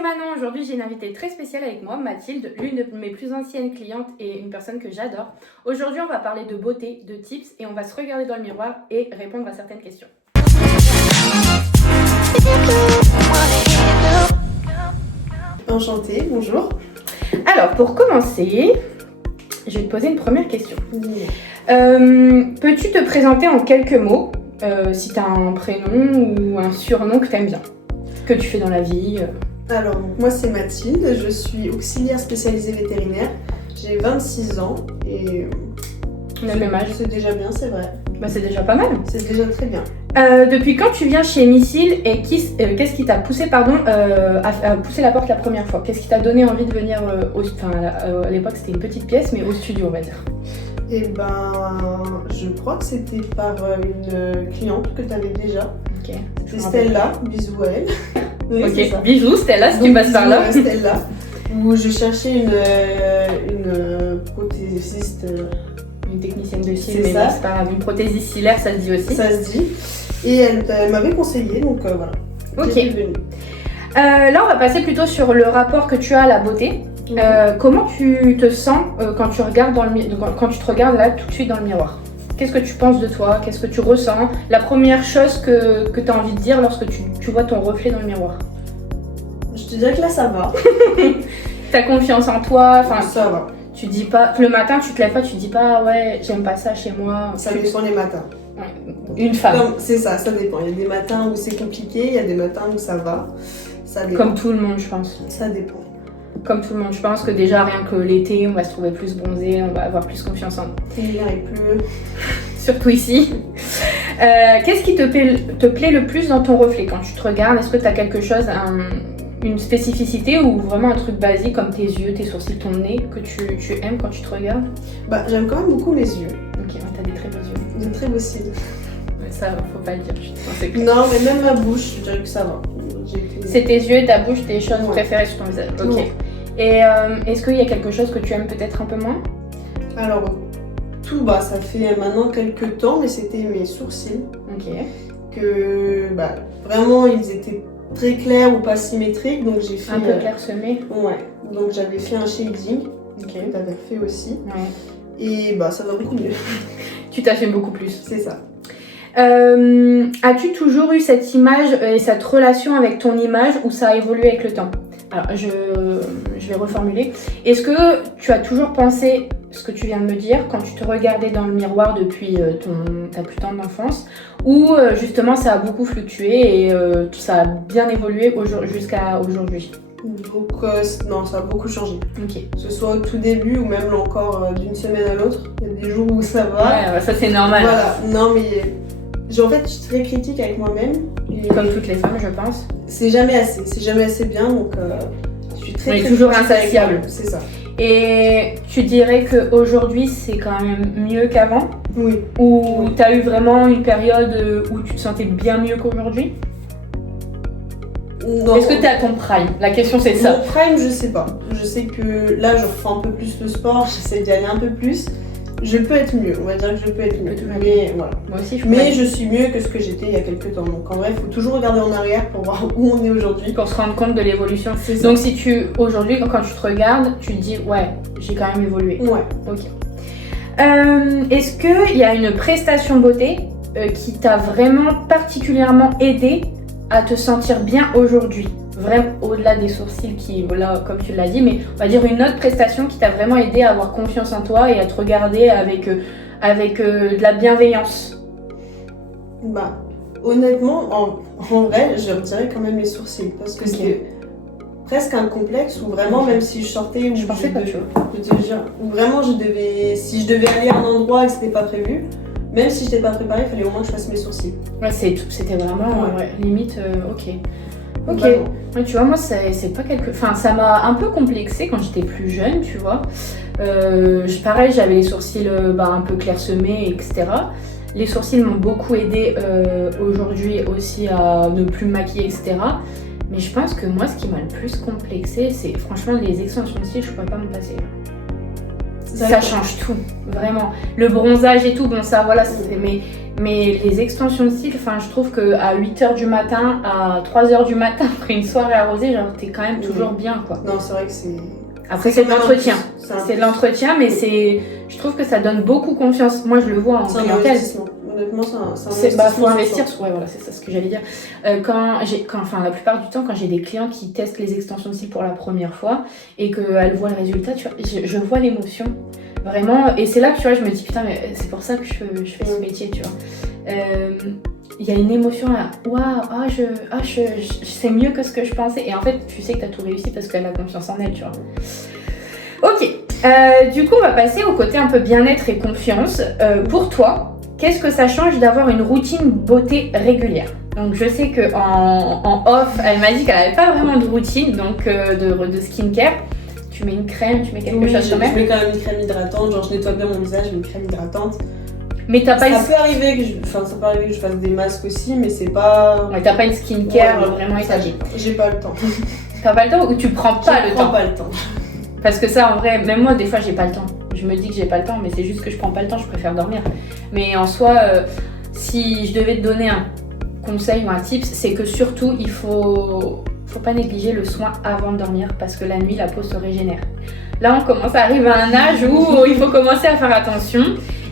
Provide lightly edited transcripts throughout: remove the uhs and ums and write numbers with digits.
c'est Manon. Aujourd'hui, j'ai une invitée très spéciale avec moi, Mathilde, l'une de mes plus anciennes clientes et une personne que j'adore. Aujourd'hui, on va parler de beauté, de tips et on va se regarder dans le miroir et répondre à certaines questions. Enchantée, bonjour. Alors, pour commencer, je vais te poser une première question. Peux-tu te présenter en quelques mots, si tu as un prénom ou un surnom que tu aimes bien, que tu fais dans la vie Alors, moi c'est Mathilde, je suis auxiliaire spécialisée vétérinaire. J'ai 26 ans et On a le même âge. c'est déjà bien, c'est vrai. Bah, c'est déjà pas mal. C'est déjà très bien. Depuis quand tu viens chez Missile et qu'est-ce qui t'a poussé à pousser la porte la première fois? Qu'est-ce qui t'a donné envie de venir à l'époque c'était une petite pièce mais au studio on va dire. Et je crois que c'était par une cliente que tu avais déjà. Ok. C'est Stella, bisous à elle. Oui, c'est Ok, ça. bisous Stella si Donc, tu passes par là. bisous à Stella, où je cherchais une prothésiste. Une technicienne de cils, C'est mais ça. bon, c'est pas grave, une prothésie cilaire ça se dit aussi. Ça se dit. Et elle m'avait conseillé, donc voilà. Ok. J'étais venue. Là on va passer plutôt sur le rapport que tu as à la beauté. Comment tu te sens quand tu regardes quand tu te regardes là tout de suite dans le miroir? Qu'est-ce que tu penses de toi? Qu'est-ce que tu ressens? La première chose que tu as envie de dire lorsque tu vois ton reflet dans le miroir? Je te dirais que là ça va. T'as confiance en toi, enfin Ça va. tu dis pas le matin tu te lèves pas, tu dis pas ouais j'aime pas ça chez moi. Ça dépend les matins. Une femme. Non, c'est ça dépend. Il y a des matins où c'est compliqué, il y a des matins où ça va. Ça dépend. Comme tout le monde je pense. Ça dépend. Comme tout le monde, je pense que déjà rien que l'été, on va se trouver plus bronzé, on va avoir plus confiance en nous. L'hiver il pleut. Surtout ici. Qu'est-ce qui te plaît le plus dans ton reflet quand tu te regardes? Est-ce que tu as quelque chose, une spécificité ou vraiment un truc basique comme tes yeux, tes sourcils, ton nez que tu aimes quand tu te regardes? J'aime quand même beaucoup mes yeux. Ok, t'as des très beaux yeux. De très beaux cils. Mais ça, faut pas le dire, je pense que Non, mais même ma bouche, je dirais que ça va. c'est tes yeux, ta bouche, tes choses Ouais. préférées sur ton visage. Ok. Ouais. Et est-ce qu'il y a quelque chose que tu aimes peut-être un peu moins? Alors, tout bas, ça fait maintenant quelques temps, mais c'était mes sourcils. Ok. Que vraiment ils étaient très clairs ou pas symétriques, donc j'ai fait. Un peu clairsemé. Ouais, donc j'avais fait un shading. Ok. Que t'avais fait aussi. Ouais. Et ça va beaucoup mieux. Tu t'affirmes beaucoup plus. C'est ça. As-tu toujours eu cette image et cette relation avec ton image ou ça a évolué avec le temps? Alors, je vais reformuler. Est-ce que tu as toujours pensé ce que tu viens de me dire quand tu te regardais dans le miroir depuis ta plus tendre enfance ou justement ça a beaucoup fluctué et ça a bien évolué jusqu'à aujourd'hui? Donc non, ça a beaucoup changé. Ok. Que ce soit au tout début ou même là encore d'une semaine à l'autre. Il y a des jours où ça va. Ouais, ça c'est normal. Voilà, non mais en fait je suis très critique avec moi-même. Et Comme toutes les femmes, je pense. c'est jamais assez bien, donc je suis très On est très toujours critique avec insatiable. moi-même, c'est ça. Et tu dirais qu'aujourd'hui c'est quand même mieux qu'avant? Oui. Ou tu as eu vraiment une période où tu te sentais bien mieux qu'aujourd'hui? Non, Est-ce que tu es à ton prime? La question c'est ça. Mon prime, je sais pas. Je sais que là, je refais un peu plus le sport, j'essaie d'y aller un peu plus. Je peux être mieux, on va dire que je peux être mieux. toujours Mais voilà. Moi aussi, Mais je suis mieux que ce que j'étais il y a quelques temps. Donc en vrai, il faut toujours regarder en arrière pour voir où on est aujourd'hui. pour se rendre compte de l'évolution. C'est ça. Donc si aujourd'hui, quand tu te regardes, tu te dis ouais, j'ai quand même évolué. Ouais. Ok. Est-ce qu'il y a une prestation beauté qui t'a vraiment particulièrement aidé à te sentir bien aujourd'hui? Vraiment au-delà des sourcils qui, voilà, comme tu l'as dit, mais on va dire une autre prestation qui t'a vraiment aidé à avoir confiance en toi et à te regarder avec de la bienveillance. Honnêtement, en vrai, je dirais quand même les sourcils. Parce que Ok. c'était presque un complexe où vraiment, même si je sortais, Je pensais pas, tu vois. où vraiment si je devais aller à un endroit et que c'était pas prévu, même si j'étais pas préparée, il fallait au moins que je fasse mes sourcils. Ouais, c'était vraiment Ouais. limite, ok. Ok. Vraiment. Ouais, tu vois, moi, c'est pas quelque. Enfin, ça m'a un peu complexée quand j'étais plus jeune, tu vois. Pareil, j'avais les sourcils un peu clairsemés, etc. Les sourcils m'ont beaucoup aidé aujourd'hui aussi à ne plus me maquiller, etc. Mais je pense que moi, ce qui m'a le plus complexé, c'est franchement les extensions de cils, je pourrais pas me passer. Ça change tout, vraiment. Le bronzage et tout, bon ça voilà, mais les extensions de cils, enfin je trouve qu'à 8h du matin, à 3h du matin, après une soirée arrosée, genre t'es quand même toujours bien quoi. Non, c'est vrai que c'est... Après c'est de l'entretien, C'est de l'entretien, mais je trouve que ça donne beaucoup confiance. Moi je le vois en clientèle. Honnêtement, c'est un investissement. Faut investir, ouais, voilà, c'est ça ce que j'allais dire. La plupart du temps, quand j'ai des clients qui testent les extensions de cils pour la première fois et qu'elles voient le résultat, tu vois, je vois l'émotion, vraiment. Et c'est là que tu vois, je me dis putain, mais c'est pour ça que je fais ce métier, tu vois. Il y a une émotion là, waouh, c'est mieux que ce que je pensais. Et en fait, tu sais que tu as tout réussi parce qu'elle a confiance en elle, tu vois. Ok, du coup, on va passer au côté un peu bien-être et confiance. Pour toi, qu'est-ce que ça change d'avoir une routine beauté régulière? Donc je sais qu'en off, elle m'a dit qu'elle n'avait pas vraiment de routine, donc de skincare. Tu mets une crème, tu mets quelque chose quand même? Je mets quand même une crème hydratante, genre je nettoie bien mon visage, une crème hydratante. Mais t'as pas ça peut arriver que je fasse des masques aussi, mais c'est pas... Ouais, t'as pas une skincare vraiment établie. J'ai pas le temps. T'as pas le temps ou tu prends pas le temps? Je prends pas le temps. Parce que ça, en vrai, même moi, des fois, j'ai pas le temps. Je me dis que j'ai pas le temps, mais c'est juste que je prends pas le temps, je préfère dormir. Mais en soi, si je devais te donner un conseil ou un tips, c'est que surtout, il faut pas négliger le soin avant de dormir, parce que la nuit, la peau se régénère. Là, on commence à arriver à un âge où il faut commencer à faire attention.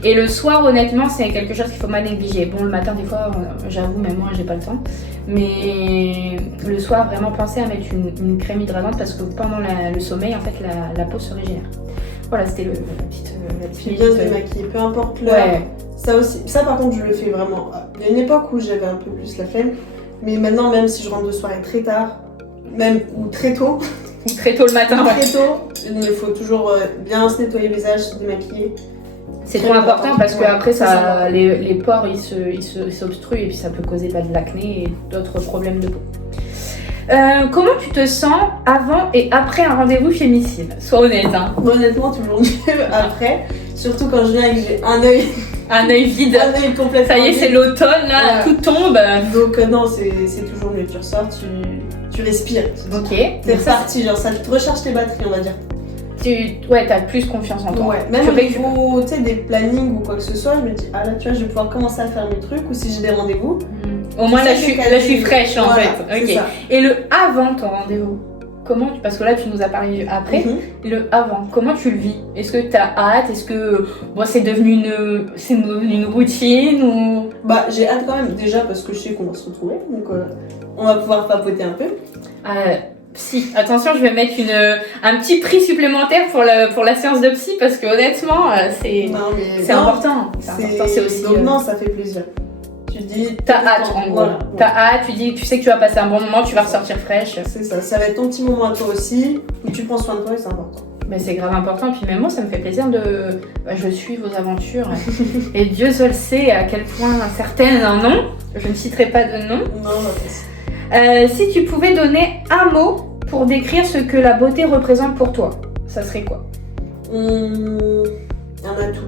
Et le soir, honnêtement, c'est quelque chose qu'il faut pas négliger. Bon, le matin, des fois, j'avoue, même moi, j'ai pas le temps. Mais le soir, vraiment, pensez à mettre une crème hydratante parce que pendant le sommeil, en fait, la peau se régénère. Voilà, c'était la petite bien se démaquiller, peu importe l'heure. Ouais. Ça, par contre, je le fais vraiment. Il y a une époque où j'avais un peu plus la flemme. Mais maintenant, même si je rentre de soirée très tard, même ou très tôt. Très tôt le matin, Très tôt, il faut toujours bien se nettoyer le visage, se démaquiller. C'est trop important parce que après les pores ils s'obstruent et puis ça peut causer de l'acné et d'autres problèmes de peau. Comment tu te sens avant et après un rendez-vous chez Missile? Sois honnête. Hein. Honnêtement, toujours mieux après. Surtout quand je viens et que j'ai un œil vide. Un œil complètement. Ça y est, c'est l'automne là, tout tombe. Donc non, c'est toujours mieux. Tu ressors, tu respires. Ok. T'es reparti, genre ça te recharge tes batteries, on va dire. T'as plus confiance en toi. Ouais, même au niveau des plannings ou quoi que ce soit, je me dis, ah là, tu vois, je vais pouvoir commencer à faire mes trucs ou si j'ai des rendez-vous. Au moins là, je suis fraîche en voilà, fait. Ok. Et le avant ton rendez-vous, parce que là, tu nous as parlé du après, le avant, comment tu le vis? Est-ce que t'as hâte? Est-ce que c'est devenu une routine ou... Bah, j'ai hâte quand même, déjà parce que je sais qu'on va se retrouver, donc on va pouvoir papoter un peu. Psy. Attention, je vais mettre un petit prix supplémentaire pour la séance de psy parce que honnêtement, c'est important. C'est aussi. Donc non, ça fait plaisir. Tu dis. T'as hâte en gros. Voilà. T'as hâte, tu sais que tu vas passer un bon moment, tu vas ressortir fraîche. C'est ça. Ça va être ton petit moment à toi aussi où tu prends soin de toi et c'est important. Mais c'est grave important. Puis même moi, ça me fait plaisir je suis vos aventures. Et Dieu seul sait à quel point certaines en ont. Je ne citerai pas de nom. Non, non. Si tu pouvais donner un mot pour décrire ce que la beauté représente pour toi, ça serait quoi? Un atout.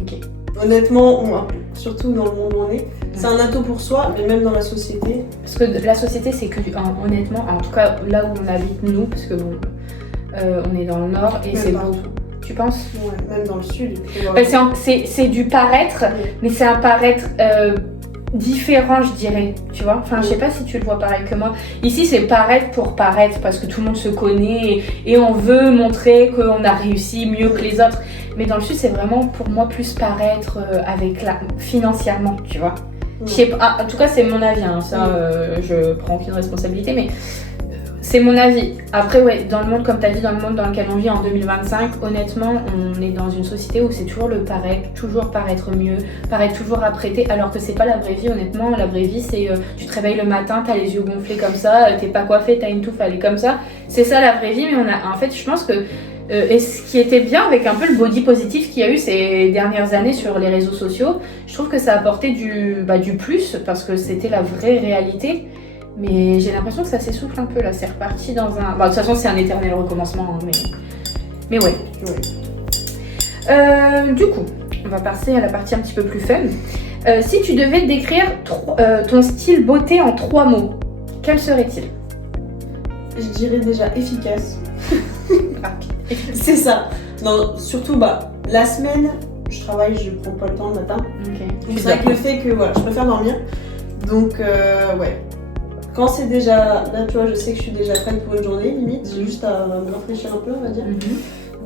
Ok. Honnêtement, surtout dans le monde où on est, c'est un atout pour soi, mais même dans la société. Parce que la société, c'est que honnêtement, en tout cas là où on habite nous, parce que on est dans le nord et c'est beau. Tu penses? Ouais, même dans le sud. C'est du paraître, mais c'est un paraître différent, je dirais, tu vois. Enfin, je sais pas si tu le vois pareil que moi. Ici, c'est paraître pour paraître parce que tout le monde se connaît et on veut montrer qu'on a réussi mieux que les autres. Mais dans le sud, c'est vraiment pour moi plus paraître financièrement, tu vois. Je sais pas, en tout cas, c'est mon avis. Hein, ça, je prends aucune responsabilité, mais c'est mon avis. Après, ouais, dans le monde, comme tu as dit, dans le monde dans lequel on vit en 2025, honnêtement, on est dans une société où c'est toujours le paraître, toujours paraître mieux, paraître toujours apprêté, alors que c'est pas la vraie vie, honnêtement. La vraie vie, c'est tu te réveilles le matin, t'as les yeux gonflés comme ça, t'es pas coiffé, t'as une touffe, elle est comme ça. C'est ça la vraie vie, mais en fait, je pense que et ce qui était bien avec un peu le body positif qu'il y a eu ces dernières années sur les réseaux sociaux, je trouve que ça apportait du plus, parce que c'était la vraie réalité. Mais j'ai l'impression que ça s'essouffle un peu là, c'est reparti dans un... de toute façon c'est un éternel recommencement, hein, mais ouais. Du coup, on va passer à la partie un petit peu plus fun. Si tu devais décrire ton style beauté en 3 mots, quel serait-il? Je dirais déjà efficace. C'est ça. Non, surtout, la semaine, je travaille, je prends pas le temps le matin. Ok. Donc c'est vrai que le fait que, voilà, je préfère dormir. Donc, ouais. Quand c'est déjà... Là, tu vois, je sais que je suis déjà prête pour une journée, limite. J'ai juste à me rafraîchir un peu, on va dire.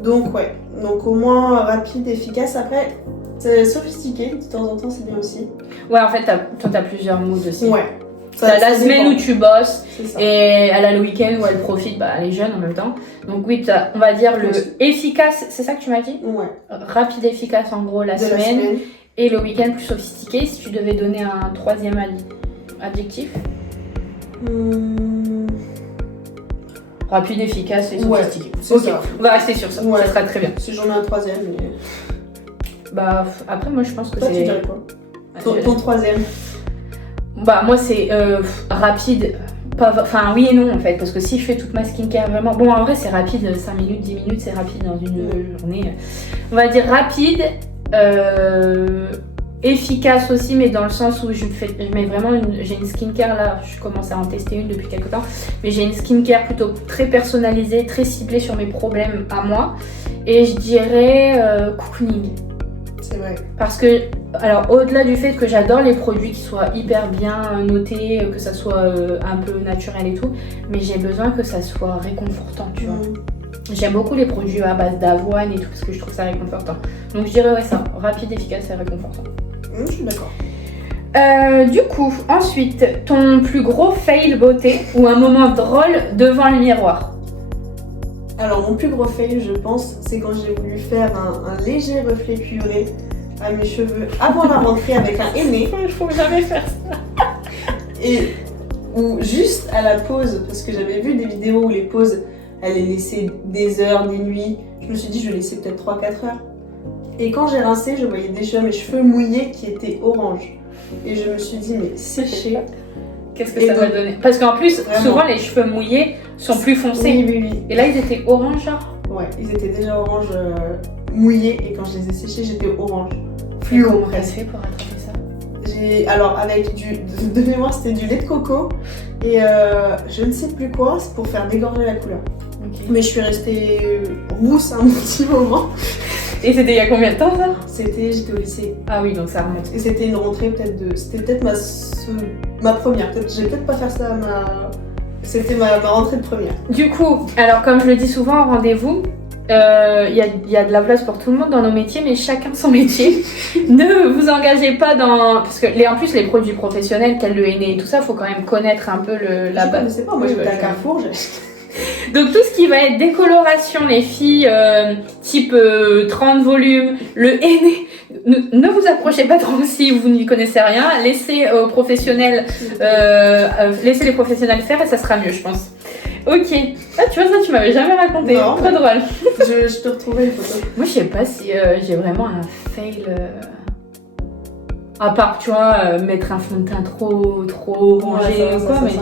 Donc, ouais. Donc, au moins, rapide, efficace. Après, c'est sophistiqué. De temps en temps, c'est bien aussi. Ouais, en fait, toi, t'as plusieurs moods aussi. Ouais. T'as la semaine où tu bosses ça. et elle a le week-end où elle profite, elle est jeune en même temps. Donc oui, on va dire le efficace, c'est ça que tu m'as dit? Ouais. Rapide, efficace en gros la semaine et le week-end plus sophistiqué. Si tu devais donner un troisième adjectif? Rapide, efficace et sophistiqué. Ouais, c'est ça. On va rester sur ça, ouais. Ça sera très bien. Si j'en ai un troisième, mais... Après moi je pense que toi, c'est... tu dirais quoi? Ton troisième? Moi c'est rapide, enfin oui et non en fait, parce que si je fais toute ma skincare vraiment, bon en vrai c'est rapide, 5 minutes, 10 minutes c'est rapide dans une journée, on va dire rapide, efficace aussi, mais dans le sens où je mets vraiment j'ai une skincare là, je commence à en tester une depuis quelques temps, mais j'ai une skincare plutôt très personnalisée, très ciblée sur mes problèmes à moi, et je dirais cocooning. C'est vrai. Parce que, alors au-delà du fait que j'adore les produits qui soient hyper bien notés, que ça soit un peu naturel et tout, mais j'ai besoin que ça soit réconfortant, tu vois. J'aime beaucoup les produits à base d'avoine et tout, parce que je trouve ça réconfortant. Donc je dirais ouais ça, rapide, efficace et réconfortant. Je suis d'accord. Du coup, ensuite, ton plus gros fail beauté ou un moment drôle devant le miroir? Alors, mon plus gros fail, je pense, c'est quand j'ai voulu faire un léger reflet puéré à mes cheveux avant la rentrée avec un henné. Il faut jamais faire ça. Et ou juste à la pause, parce que j'avais vu des vidéos où les pauses, elles les laissaient des heures, des nuits. Je me suis dit, je vais laisser peut-être 3-4 heures. Et quand j'ai rincé, je voyais déjà mes cheveux mouillés qui étaient orange. Et je me suis dit, mais séché. Qu'est-ce que ça va donner? Parce qu'en plus, vraiment, souvent les cheveux mouillés sont plus foncés. Oui. Et là, ils étaient orange, genre? Ouais, ils étaient déjà orange mouillés. Et quand je les ai séchés, j'étais orange. Fluo. Comment t'as fait pour rattraper ça? Alors, avec de mémoire, c'était du lait de coco. Et je ne sais plus quoi, c'est pour faire dégorger la couleur. Okay. Mais je suis restée rousse un petit moment. Et c'était il y a combien de temps ça? J'étais au lycée. Ah oui, donc ça remonte. Et c'était une rentrée c'était peut-être ma première. Je vais peut-être pas faire ça c'était ma rentrée de première. Du coup, alors comme je le dis souvent en rendez-vous, y a de la place pour tout le monde dans nos métiers, mais chacun son métier. Ne vous engagez pas dans... Parce que en plus, les produits professionnels, tels le henné et tout ça, faut quand même connaître un peu la base. Je sais pas, moi j'étais à Carrefour, Donc tout ce qui va être décoloration, les filles, type 30 volumes, le henné, ne vous approchez pas trop si vous n'y connaissez rien, laissez les professionnels faire et ça sera mieux je pense. Ok, tu vois ça tu m'avais jamais raconté, non, trop drôle. Je te retrouvais une photo. Moi je sais pas si j'ai vraiment un fail... À part, tu vois, mettre un fond de teint trop orangé ou quoi, mais...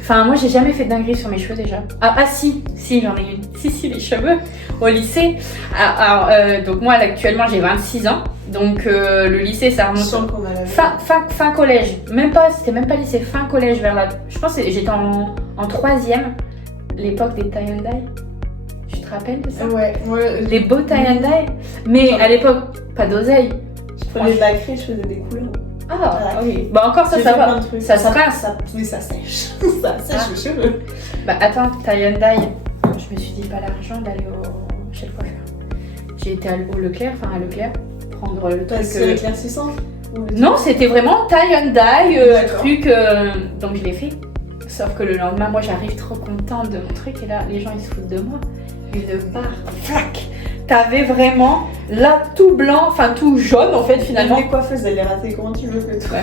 Enfin, moi, j'ai jamais fait de dinguerie sur mes cheveux déjà. Si, j'en ai une. Si, les cheveux au lycée. Donc moi, actuellement, j'ai 26 ans. Donc le lycée, ça remonte fin collège. C'était même pas lycée, fin collège vers là. Je pense que j'étais en troisième, l'époque des tie and dye. Tu te rappelles de ça? Ouais. Les beaux tie and dye. Mais à l'époque, pas d'oseille. Je prenais de la craie, je faisais des couleurs. Ah, ok. Encore ça va. Ça se rince. Oui, ça sèche. Ça sèche les cheveux. Attends, tie and dye. Je me suis dit, pas l'argent d'aller chez le coiffeur. J'ai été au Leclerc, prendre le truc. C'est éclaircissant? Non, c'était vraiment tie and dye, truc. Donc je l'ai fait. Sauf que le lendemain, moi j'arrive trop contente de mon truc et là, les gens ils se foutent de moi. Une barre, flac. T'avais vraiment là tout blanc, enfin tout jaune en fait finalement. Les coiffeuses elles les rataient, comment tu veux que toi?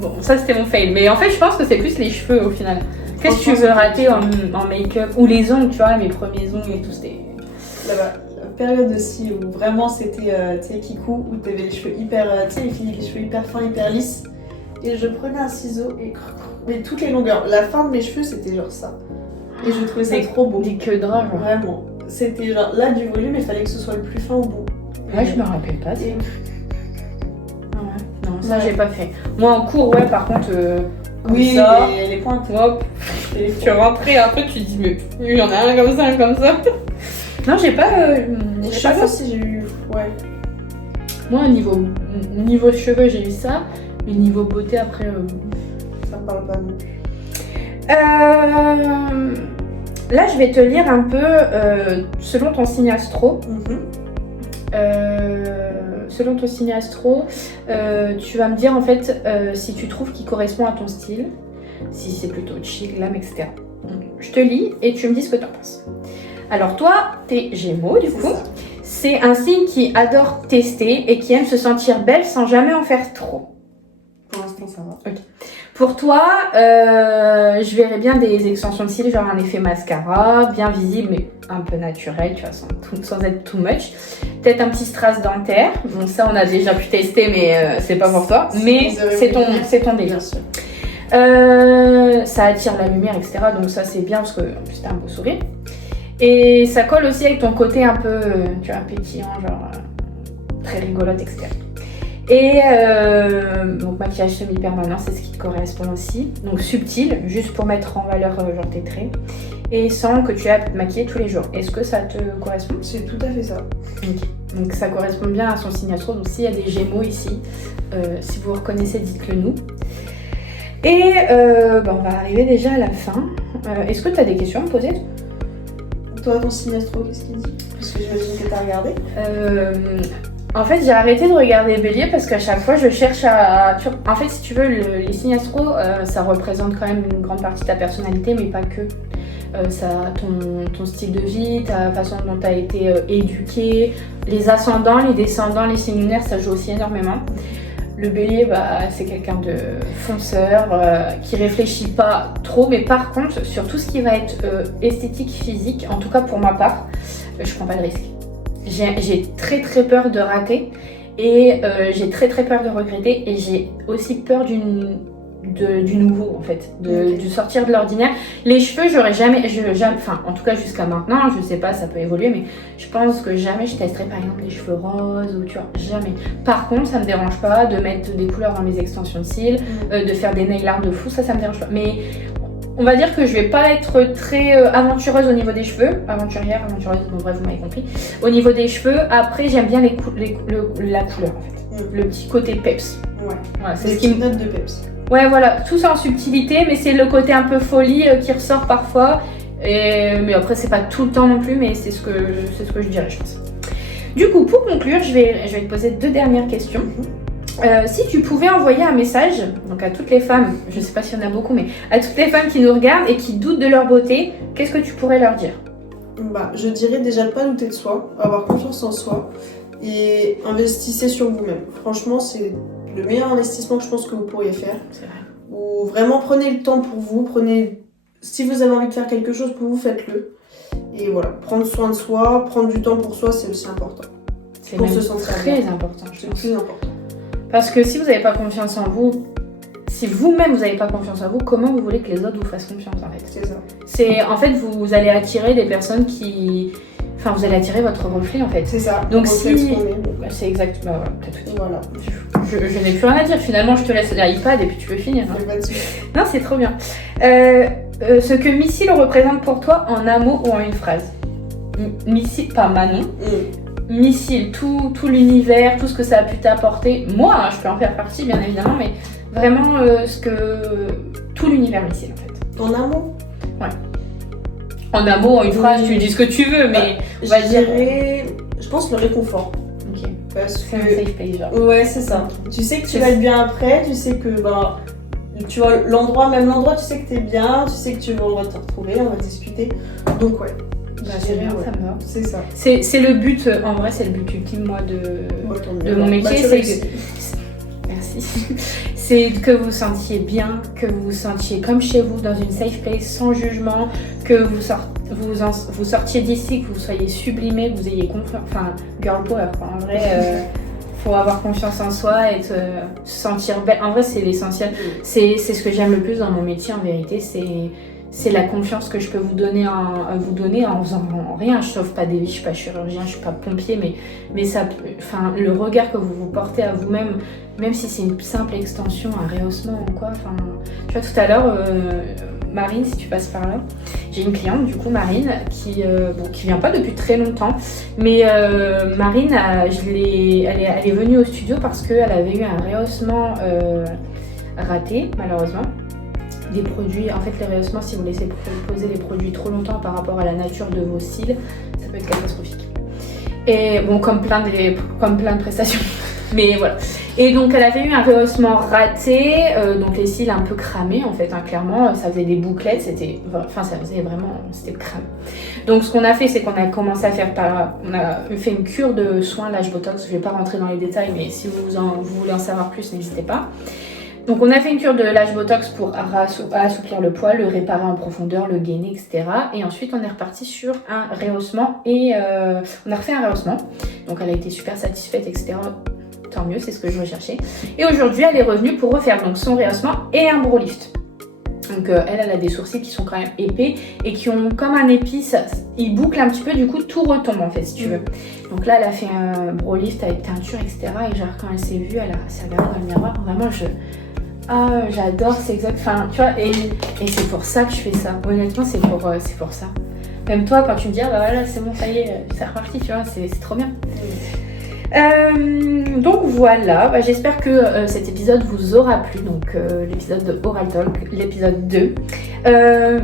Bon, ça c'était mon fail. Mais en fait, je pense que c'est plus les cheveux au final. Qu'est-ce que tu veux rater en make-up? Ou les ongles, tu vois, mes premiers ongles et tout, c'était. La période aussi où vraiment c'était, tu sais, Kikou, où t'avais les cheveux hyper, tu sais, les filles, les cheveux hyper fins, hyper lisses. Et je prenais un ciseau et mais toutes les longueurs. La fin de mes cheveux c'était genre ça. Et je trouvais ça trop beau. Des queues de drap, genre. Vraiment. C'était genre là du volume, il fallait que ce soit le plus fin au bout. Ouais, je me rappelle pas. Non, ça j'ai pas fait. Moi en cours, ouais, par contre, oui, ça, les pointes. Hop, tu rentrais un peu, tu te dis, mais il y en a un comme ça, un comme ça. Non, j'ai pas. Les j'ai pas cheveux ça. aussi, j'ai eu. Ouais. Moi, niveau cheveux, j'ai eu ça. Mais niveau beauté, après. Ça me parle pas non. Là, je vais te lire un peu selon ton signe astro. Selon ton signe astro, tu vas me dire en fait si tu trouves qu'il correspond à ton style, si c'est plutôt chic, glam, etc. Donc, je te lis et tu me dis ce que tu en penses. Alors toi, t'es Gémeaux du coup. C'est un signe qui adore tester et qui aime se sentir belle sans jamais en faire trop. Pour l'instant, ça va. Ok. Pour toi, je verrais bien des extensions de cils, genre un effet mascara, bien visible mais un peu naturel, tu vois, sans être too much. Peut-être un petit strass dentaire. Bon, ça, on a déjà pu tester, mais c'est pas pour toi. Mais c'est ton délire. Bien sûr. Ça attire la lumière, etc. Donc ça, c'est bien parce que en plus, t'as un beau sourire. Et ça colle aussi avec ton côté un peu, tu vois, pétillant, genre très rigolote, etc. Et donc maquillage semi-permanent, c'est ce qui te correspond aussi. Donc subtil, juste pour mettre en valeur genre tes traits. Et sans que tu aies à te maquiller tous les jours. Est-ce que ça te correspond? C'est tout à fait ça. Okay. Donc ça correspond bien à son signe astro. Donc s'il y a des Gémeaux ici, si vous reconnaissez, dites-le nous. Et on va arriver déjà à la fin. Est-ce que tu as des questions à me poser? Toi, ton signe astro, qu'est-ce qu'il dit? Parce que j'imagine que t'as regardé. En fait, j'ai arrêté de regarder Bélier parce qu'à chaque fois, je cherche à... En fait, si tu veux, les signes astro, ça représente quand même une grande partie de ta personnalité, mais pas que. Ton style de vie, ta façon dont tu as été éduqué, les ascendants, les descendants, les signes lunaires, ça joue aussi énormément. Le Bélier, c'est quelqu'un de fonceur, qui réfléchit pas trop, mais par contre, sur tout ce qui va être esthétique, physique, en tout cas pour ma part, je prends pas de risque. J'ai très très peur de rater et j'ai très très peur de regretter et j'ai aussi peur du nouveau en fait, de sortir de l'ordinaire. Les cheveux, j'aurais jamais, enfin en tout cas jusqu'à maintenant, je sais pas, ça peut évoluer, mais je pense que jamais je testerai par exemple des cheveux roses ou tu vois, jamais. Par contre, ça me dérange pas de mettre des couleurs dans mes extensions de cils, de faire des nail art de fou, ça me dérange pas. Mais on va dire que je vais pas être très aventureuse au niveau des cheveux, aventureuse, bon bref, vous m'avez compris. Au niveau des cheveux, après j'aime bien la couleur en fait, le petit côté peps. Ouais. Voilà, c'est des ce qui petites notes de peps. Ouais, voilà, tout ça en subtilité, mais c'est le côté un peu folie qui ressort parfois. Mais après, c'est pas tout le temps non plus, mais c'est ce que je dirais, je pense. Du coup, pour conclure, je vais te poser 2 dernières questions. Si tu pouvais envoyer un message, donc à toutes les femmes, je sais pas s'il y en a beaucoup, mais à toutes les femmes qui nous regardent et qui doutent de leur beauté, qu'est-ce que tu pourrais leur dire? Je dirais déjà de pas douter de soi, avoir confiance en soi et investissez sur vous-même. Franchement, c'est le meilleur investissement que je pense que vous pourriez faire. C'est vrai. Ou vraiment prenez le temps pour vous, si vous avez envie de faire quelque chose pour vous, faites-le. Et voilà, prendre soin de soi, prendre du temps pour soi, c'est aussi important. C'est pour même se sentir très bien. important, je C'est pense. plus important. Parce que si vous n'avez pas confiance en vous, si vous-même vous n'avez pas confiance en vous, comment vous voulez que les autres vous fassent confiance en fait? C'est ça. En fait, vous allez attirer des personnes qui... Enfin, vous allez attirer votre reflet en fait. C'est ça. Donc reflet si... ce qu'on est. C'est exact, voilà, t'as tout dit. Voilà. Je n'ai plus rien à dire, finalement je te laisse l'iPad et puis tu peux finir. Hein. Il y a pas de souci. Non, c'est trop bien. Ce que Missile représente pour toi en un mot ou en une phrase? Missile, pas Manon. Missile, tout l'univers, tout ce que ça a pu t'apporter. Moi, hein, je peux en faire partie bien évidemment, mais vraiment tout l'univers Missile en fait. En un mot, En un mot, en une phrase, tu dis ce que tu veux, mais on va je dire. dirais, je pense le réconfort. Ok. Parce C'est un que safe place genre. ouais, c'est ça. Tu sais que tu vas être bien après, tu sais que tu vois l'endroit, tu sais que t'es bien, tu sais que tu vas te retrouver, on va discuter. Donc ouais. C'est bien, ça me va. C'est ça. C'est le but, en vrai, c'est le but ultime, moi, de mon métier. Merci. C'est que vous sentiez bien, que vous vous sentiez comme chez vous, dans une safe place, sans jugement, que vous sortiez d'ici, que vous soyez sublimé, que vous ayez confiance. Enfin, girl power, quoi. En vrai, faut avoir confiance en soi et se sentir belle. En vrai, c'est l'essentiel. C'est ce que j'aime le plus dans mon métier, en vérité. C'est la confiance que je peux vous donner en faisant rien. Je sauve pas des vies, je suis pas chirurgien, je suis pas pompier, mais ça, enfin, le regard que vous portez à vous-même, même si c'est une simple extension, un rehaussement ou quoi. Enfin, tu vois, tout à l'heure, Marine, si tu passes par là. J'ai une cliente, du coup, Marine, qui vient pas depuis très longtemps. Mais Marine, elle est venue au studio parce qu'elle avait eu un rehaussement raté, malheureusement. Des produits, en fait, les rehaussements, si vous laissez poser les produits trop longtemps par rapport à la nature de vos cils, ça peut être catastrophique. Et bon, comme plein de prestations. Mais voilà. Et donc elle avait eu un rehaussement raté, donc les cils un peu cramés en fait, hein, clairement, ça faisait des bouclettes, c'était le crame. Donc ce qu'on a fait, c'est qu'on a commencé à on a fait une cure de soins Lash Botox, je vais pas rentrer dans les détails, mais si vous voulez en savoir plus, n'hésitez pas. Donc on a fait une cure de Lash Botox pour assouplir le poil, le réparer en profondeur, le gainer, etc. Et ensuite on est reparti sur un rehaussement et on a refait un rehaussement. Donc elle a été super satisfaite, etc. Tant mieux, c'est ce que je recherchais. Et aujourd'hui, elle est revenue pour refaire donc son rehaussement et un brow lift. Donc elle a des sourcils qui sont quand même épais et qui ont comme un épi, ils bouclent un petit peu, du coup tout retombe en fait si tu veux. Donc là, elle a fait un brow lift avec teinture, etc. Et genre quand elle s'est vue, elle s'est regardée dans le miroir. Vraiment, j'adore, c'est exact. Enfin, tu vois, et c'est pour ça que je fais ça. Honnêtement, c'est pour ça. Même toi, quand tu me dis, bah voilà, c'est bon, ça y est, c'est reparti, tu vois, c'est trop bien. Donc voilà, j'espère que cet épisode vous aura plu, donc l'épisode de Oral Talk, l'épisode 2.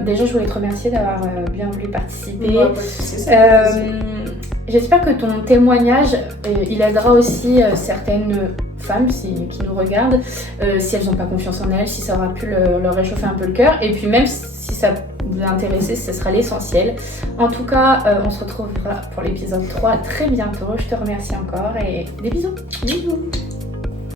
Déjà je voulais te remercier d'avoir bien voulu participer. J'espère que ton témoignage il aidera aussi certaines femmes qui nous regardent, si elles n'ont pas confiance en elles, si ça aura pu leur réchauffer un peu le cœur, et puis même si ça vous a intéressé, ce sera l'essentiel. En tout cas, on se retrouvera pour l'épisode 3 très bientôt. Je te remercie encore et des bisous. Bisous.